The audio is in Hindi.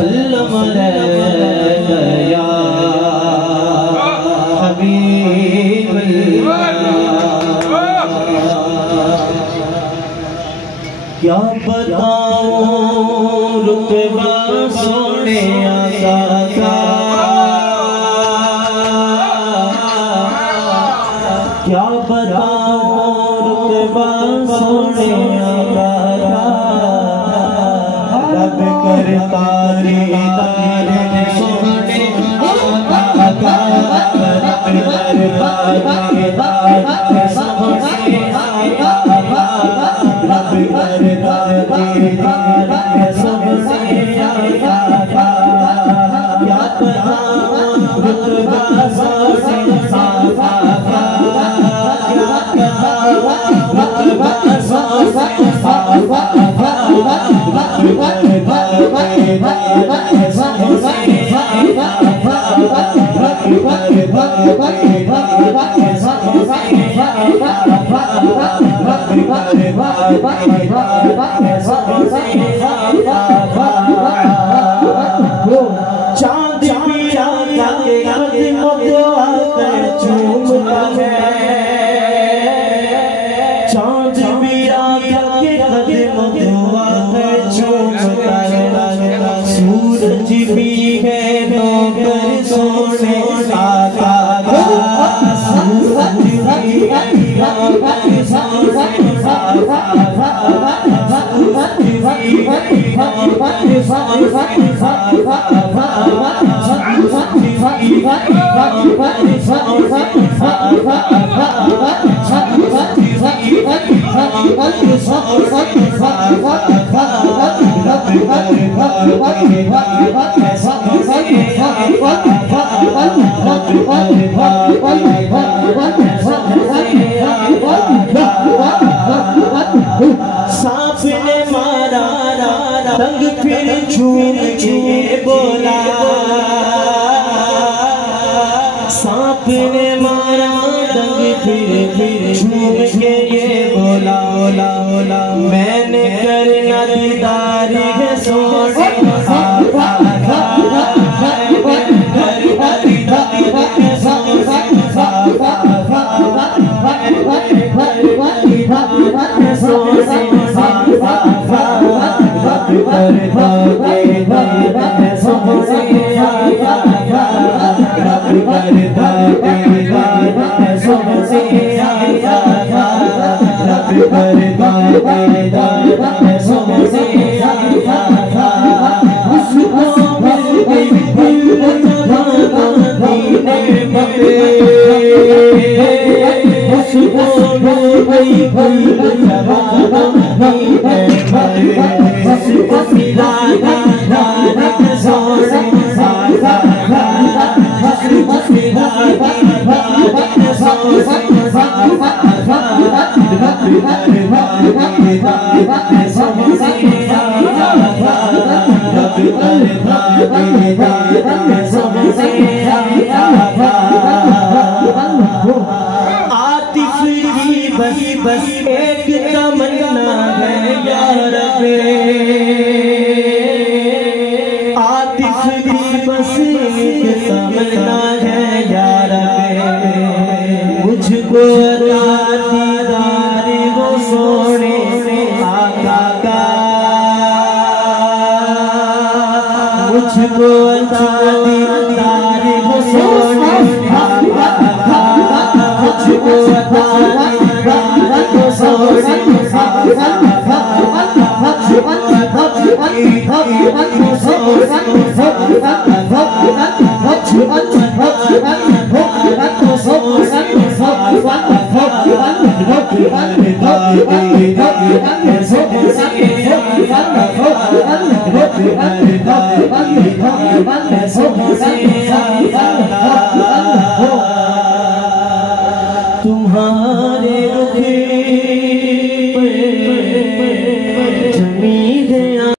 सल्लम अलैका या हबीब क्या बताऊं रुतबा सोने आका का, क्या बताऊं रुतबा सोने आका का। रब करता दीदार सोने आका का, रब करता दीदार सोने आका का, रब करता दीदार सबसे आका का। क्या बताऊं रुतबा सोने आका का, क्या बताऊं रुतबा सोने आका का। चांद पिया के कदमों को आकर चूमता है, चांद पिया के कदमों को आकर चूमता है। सूरज भी है नौकर सोने आका का, सूरज भी है नौकर सोने आका का, सूरज भी है नौकर सोने आका का। सांप ने मारा तंग फिर झूम के बोला, सांप ने मारा तंग फिर झूम के ये बोला, मैंने करना दीदार है सोने आका का, करना दीदार है सोने आका का, सोने आका का। रब करता दीदार सोने आका का, रब करता दीदार सोने आका का, रब करता दीदार सोने आका का। उसको मिल गई मदीने में, उसको मिल गई मदीने में, उसको मिला दीदार सोने आका का, उसको मिला दीदार सोने आका का। रब करता दीदार सोने आका का, रब करता दीदार सोने आका का। आतिफ की बस एक तमन्ना है या रब्बे, आतिफ की बस एक तमन्ना है या रब्बे। मुझको अता दीदार वो सोने आका का, मुझको अता दीदार वो सोने आका का, मुझको अता दीदार वो सोने आका का।